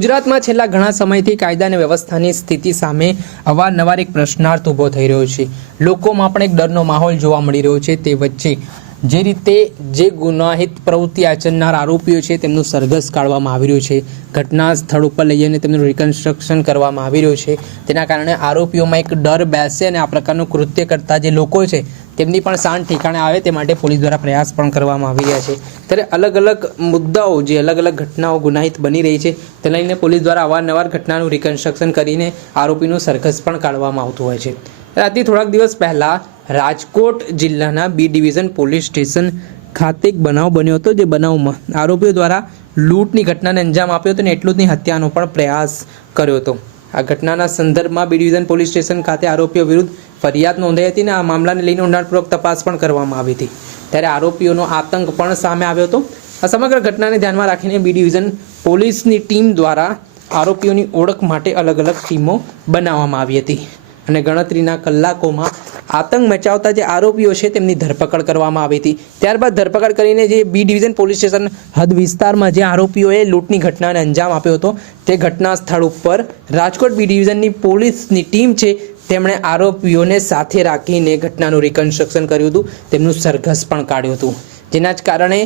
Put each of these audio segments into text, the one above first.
ગુજરાતમાં છેલ્લા ઘણા સમયથી કાયદા અને વ્યવસ્થાની સ્થિતિ સામે અવારનવાર એક પ્રશ્નાર્થ ઊભો થઈ રહ્યો છે। લોકોમાં પણ એક ડરનો માહોલ જોવા મળી રહ્યો છે। તે વચ્ચે જે રીતે જે ગુનાહિત પ્રવૃત્તિ આચરનાર આરોપીઓ છે તેમનું સરઘસ કાઢવામાં આવી રહ્યું છે, ઘટના સ્થળ ઉપર લઈ જઈને તેમનું રિકન્સ્ટ્રક્શન કરવામાં આવી રહ્યું છે। તેના કારણે આરોપીઓમાં એક ડર બેસે અને આ પ્રકારનું કૃત્ય કરતા જે લોકો છે તેમની પણ શાન ઠેકાણે આવે તે માટે પોલીસ દ્વારા પ્રયાસ પણ કરવામાં આવી રહ્યા છે। ત્યારે અલગ અલગ મુદ્દાઓ જે અલગ અલગ ઘટનાઓ ગુનાહિત બની રહી છે તે લઈને પોલીસ દ્વારા અવારનવાર ઘટનાનું રિકન્સ્ટ્રક્શન કરીને આરોપીનું સરઘસ પણ કાઢવામાં આવતું હોય છે। રાતથી થોડાક દિવસ પહેલાં રાજકોટ જિલ્લાના બી ડિવિઝન પોલીસ સ્ટેશન ખાતે એક બનાવ બન્યો હતો, જે બનાવમાં આરોપીઓ દ્વારા લૂંટની ઘટનાને અંજામ આપ્યો હતો અને એટલું જ નહીં, હત્યાનો પણ પ્રયાસ કર્યો હતો। આ ઘટનાના સંદર્ભમાં બી ડિવિઝન પોલીસ સ્ટેશન ખાતે આરોપીઓ વિરુદ્ધ ફરિયાદ નોંધાઈ હતી અને આ મામલાને લઈને ઊંડાણપૂર્વક તપાસ પણ કરવામાં આવી હતી। ત્યારે આરોપીઓનો આતંક પણ સામે આવ્યો હતો। આ સમગ્ર ઘટનાને ધ્યાનમાં રાખીને બી ડિવિઝન પોલીસની ટીમ દ્વારા આરોપીઓની ઓળખ માટે અલગ અલગ ટીમો બનાવવામાં આવી હતી અને ગણતરીના કલાકોમાં આતંક મચાવતા જે આરોપીઓ છે તેમની ધરપકડ કરવામાં આવી હતી। ત્યારબાદ ધરપકડ કરીને જે બી ડિવિઝન પોલીસ સ્ટેશન હદ વિસ્તારમાં જે આરોપીઓએ લૂંટની ઘટનાને અંજામ આપ્યો હતો તે ઘટના સ્થળ ઉપર રાજકોટ બી ડિવિઝનની પોલીસની ટીમ છે તેમણે આરોપીઓને સાથે રાખીને ઘટનાનું રિકન્સ્ટ્રક્શન કર્યું હતું, તેમનું સરઘસ પણ કાઢ્યું હતું। જેના જ કારણે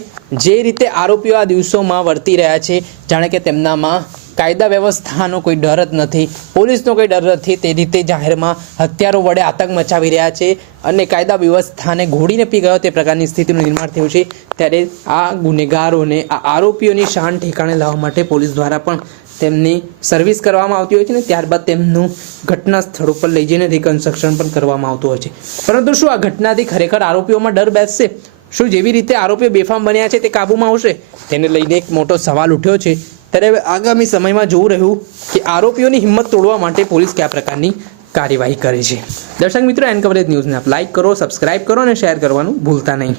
જે રીતે આરોપીઓ આ દિવસોમાં વર્તી રહ્યા છે જાણે કે તેમનામાં કાયદા વ્યવસ્થાનો કોઈ ડર જ નથી, પોલીસનો કોઈ ડર નથી, તે રીતે જાહેરમાં હથિયારો વડે આતંક મચાવી રહ્યા છે અને કાયદા વ્યવસ્થાને ઘોડીને પી ગયો તે પ્રકારની સ્થિતિનું નિર્માણ થયું છે। ત્યારે આ ગુનેગારોને, આ આરોપીઓની શાન ઠેકાણે લાવવા માટે પોલીસ દ્વારા પણ તેમની સર્વિસ કરવામાં આવતી હોય છે ને ત્યારબાદ તેમનું ઘટના સ્થળ ઉપર લઈ જઈને રિકન્સ્ટ્રક્શન પણ કરવામાં આવતું હોય છે। પરંતુ શું આ ઘટનાથી ખરેખર આરોપીઓમાં ડર બેસશે? શું જેવી રીતે આરોપીઓ બેફામ બન્યા છે તે કાબૂમાં આવશે? તેને લઈને એક મોટો સવાલ ઉઠ્યો છે। ત્યારે આગામી સમયમાં જોવું રહ્યું કે આરોપીઓની હિંમત તોડવા માટે પોલીસ કયા પ્રકારની કાર્યવાહી કરે છે। દર્શક મિત્રો, એન કવરેજ ન્યૂઝને આપ લાઇક કરો, સબસ્ક્રાઇબ કરો અને શેર કરવાનું ભૂલતા નહીં।